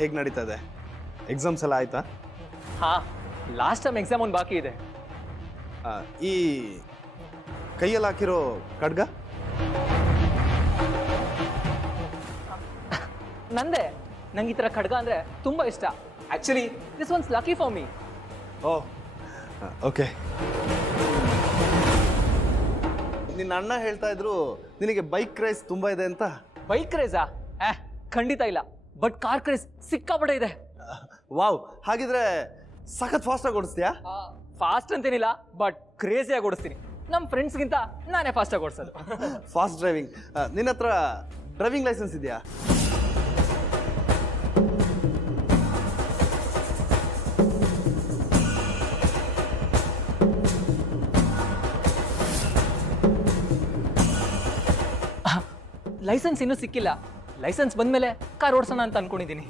ಹೇಗೆ ನಡೀತಾ ಇದೆ? ಎಕ್ಸಾಮ್ಸ್ ಎಲ್ಲ ಆಯ್ತಾ? ಹಾ, ಲಾಸ್ಟ್ ಟೈಮ್ ಎಕ್ಸಾಮ್ ಒಂದು ಬಾಕಿ ಇದೆ. ಈ ಕೈಯಲ್ಲಿ ಹಾಕಿರೋ ಖಡ್ಗ ನಂದೆ. ನಂಗೆ ಈ ಥರ ಖಡ್ಗ ಅಂದರೆ ತುಂಬ ಇಷ್ಟ. Actually this one's lucky for me. Oh okay. ನಿನ್ನ ಅಣ್ಣ ಹೇಳ್ತಾ ಇದ್ರು ನಿನಗೆ ಬೈಕ್ ಕ್ರೇಜ್ ತುಂಬ ಇದೆ ಅಂತ. ಬೈಕ್ ಕ್ರೇಜಾ? ಖಂಡಿತ ಇಲ್ಲ, ಬಟ್ ಕಾರ್ ಕ್ರೇಜ್ ಸಿಕ್ಕಾಪಟ್ಟೆ ಇದೆ. ವಾವ್, ಹಾಗಿದ್ರೆ ಸಖತ್ ಫಾಸ್ಟಾಗಿ ಓಡಿಸ್ತೀಯಾ? ಫಾಸ್ಟ್ ಅಂತೇನಿಲ್ಲ, ಬಟ್ ಕ್ರೇಜಿಯಾಗಿ ಓಡಿಸ್ತೀನಿ. ನಮ್ಮ ಫ್ರೆಂಡ್ಸ್ಗಿಂತ ನಾನೇ ಫಾಸ್ಟಾಗಿ ಓಡಿಸೋದು. Fast driving. ನಿನ್ನ ಹತ್ರ ಡ್ರೈವಿಂಗ್ ಲೈಸೆನ್ಸ್ ಇದೆಯಾ? ಲೈಸೆನ್ಸ್ ಇನ್ನೂ ಸಿಕ್ಕಿಲ್ಲ. ಲೈಸೆನ್ಸ್ ಬಂದ್ಮೇಲೆ ಕಾರ್ ಓಡಿಸೋಣ ಅಂತ ಅನ್ಕೊಂಡಿದ್ದೀನಿ.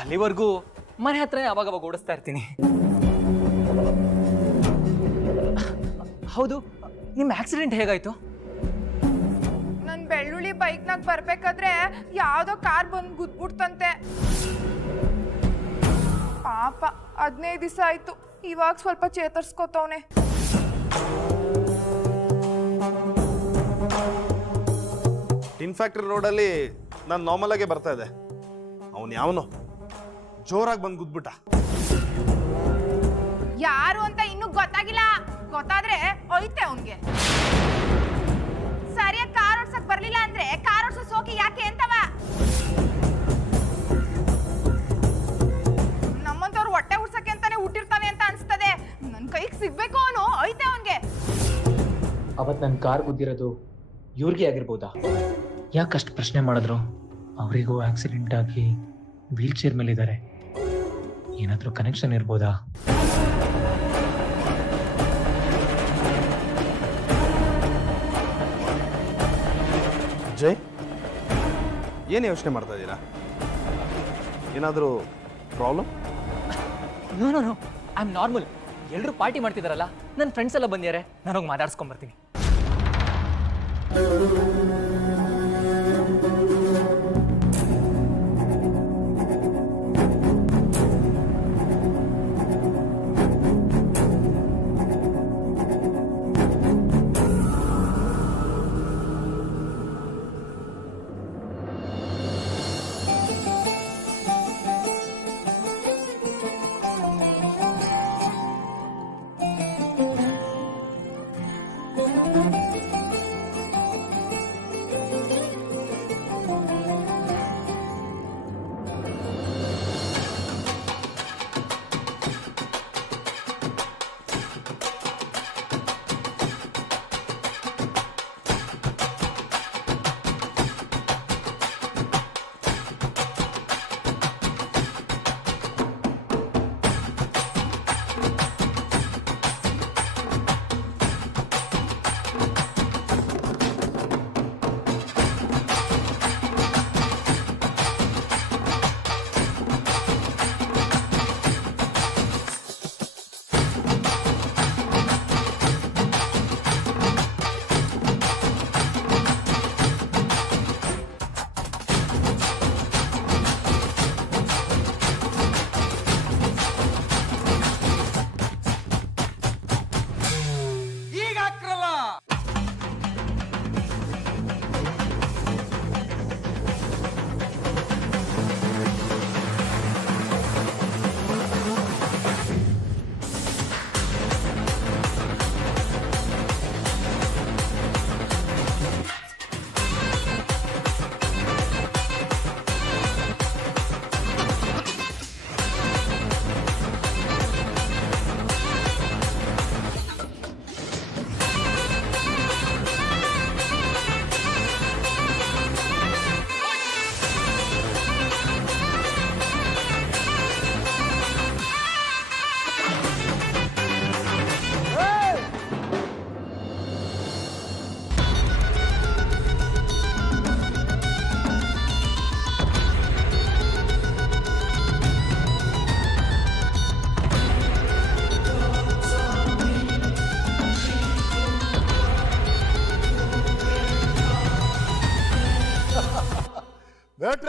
ಅಲ್ಲಿವರೆಗೂ ಮನೆ ಹತ್ರನೇ ಅವಾಗವಾಗ ಓಡಿಸ್ತಾ ಇರ್ತೀನಿ. ಹೌದು, ನಿಮ್ಮ ಆಕ್ಸಿಡೆಂಟ್ ಹೇಗಾಯ್ತು? ನನ್ ಬೆಳ್ಳುಳ್ಳಿ ಬೈಕ್ನಾಗ ಬರ್ಬೇಕಾದ್ರೆ ಯಾವ್ದೋ ಕಾರ್ ಬಂದು ಗುದ್ಬಿಡ್ತಂತೆ. ಪಾಪ 15 ದಿವಸ ಆಯ್ತು, ಇವಾಗ ಸ್ವಲ್ಪ ಚೇತರ್ಸ್ಕೊತವನೆ. ಟಿನ್ ಫ್ಯಾಕ್ಟ್ರಿ ರೋಡಲ್ಲಿ ನಾನು ನಾರ್ಮಲ್ ಆಗೇ ಬರ್ತಾ ಇದೆ. ಅವನು ಯಾವನೋ ಜೋರಾಗಿ ಬಂದು ಗುದ್ಬಿಟ್ಟ. ಯಾರು ಅಂತ ಇನ್ನೂ ಗೊತ್ತಾಗಿಲ್ಲ. ಗೊತ್ತಾದ್ರೆ ಒಯ್ತೆ ಅವನ್ಗೆ. ಸರಿಯಾಗಿ ಕಾರ್ ಓಡ್ಸಕ್ ಬರ್ಲಿಲ್ಲ ಅಂದ್ರೆ ಕಾರ್ ಓಡ್ಸೋ ಸೋಕಿ ಯಾಕೆ ಅಂತವ. ನಮ್ಮಂತವ್ರು ಹೊಟ್ಟೆ ಉಡ್ಸಕ್ಕೆ ಅಂತಾನೆ ಹುಟ್ಟಿರ್ತಾನೆ ಅಂತ ಅನ್ಸ್ತದೆ. ನನ್ ಕೈಗೆ ಸಿಗ್ಬೇಕು ಅವನು, ಒಯ್ತೆ ಅವನ್ಗೆ. ಅವತ್ತು ನನ್ನ ಕಾರ್ ಗುದ್ದಿರೋದು ಇವ್ರಿಗೆ ಆಗಿರ್ಬೋದಾ? ಯಾಕಷ್ಟು ಪ್ರಶ್ನೆ ಮಾಡಿದ್ರು? ಅವರಿಗೂ ಆಕ್ಸಿಡೆಂಟ್ ಆಗಿ ವೀಲ್ ಚೇರ್ ಮೇಲಿದ್ದಾರೆ. ಏನಾದರೂ ಕನೆಕ್ಷನ್ ಇರ್ಬೋದಾ? ಜೈ, ಏನು ಯೋಚನೆ ಮಾಡ್ತಾ ಇದ್ದೀರಾ? ಏನಾದರೂ problem? No no no, I am normal. ಎಲ್ಲರೂ ಪಾರ್ಟಿ ಮಾಡ್ತಿದಾರಲ್ಲ, ನನ್ನ ಫ್ರೆಂಡ್ಸ್ ಎಲ್ಲ ಬಂದಿದ್ದಾರೆ. ನಾನು ಹೋಗಿ ಮಾತಾಡ್ಸ್ಕೊಂಬರ್ತೀನಿ.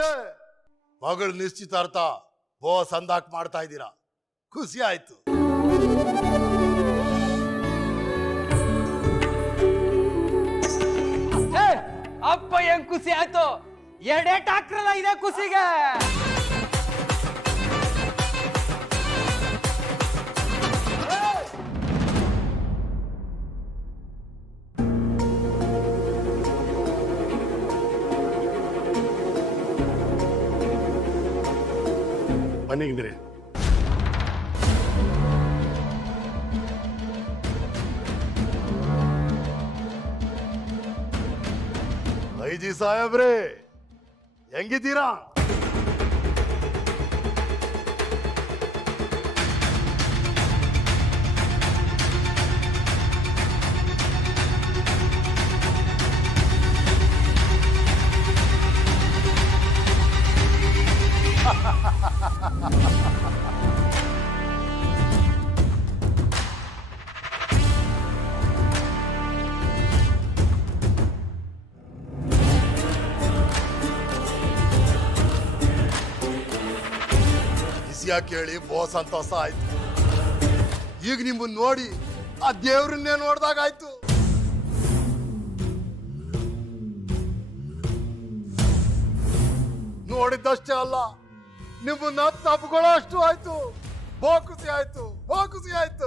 ಸಾಹೇಬ್ರೆ, ಮಗಳ ನಿಶ್ಚಿತಾರ್ಥ ಬೋಸ್ ಅಂದಾಕ್ ಮಾಡ್ತಾ ಇದ್ದೀರಾ, ಖುಷಿ ಆಯ್ತು. ಅಪ್ಪ ಹೆಂಗ್ ಖುಷಿ ಆಯ್ತು, ಎರಡೇಟ್ ಹಾಕ್ರಲ್ಲ ಇದೆ ಖುಷಿಗೆ. ಬನ್ನಿಂದ್ರೆ ಐಜಿ ಸಾಹೇಬ್ರೆ, ಹೆಂಗಿದ್ದೀರಾ? ವಿಷಯ ಕೇಳಿ ಬಹು ಸಂತೋಷ ಆಯ್ತು. ಈಗ ನಿಮ್ಮನ್ನ ನೋಡಿ ಆ ದೇವ್ರನ್ನೇ ನೋಡ್ದಾಗ ಆಯ್ತು. ನೋಡಿದ್ದಷ್ಟೇ ಅಲ್ಲ, ನಿಮ್ಮನ್ನ ತಪ್ಪುಗಳೋ ಅಷ್ಟು ಆಯ್ತು. ಬಹು ಖುಷಿ ಆಯ್ತು, ಬಹು ಖುಷಿ ಆಯ್ತು.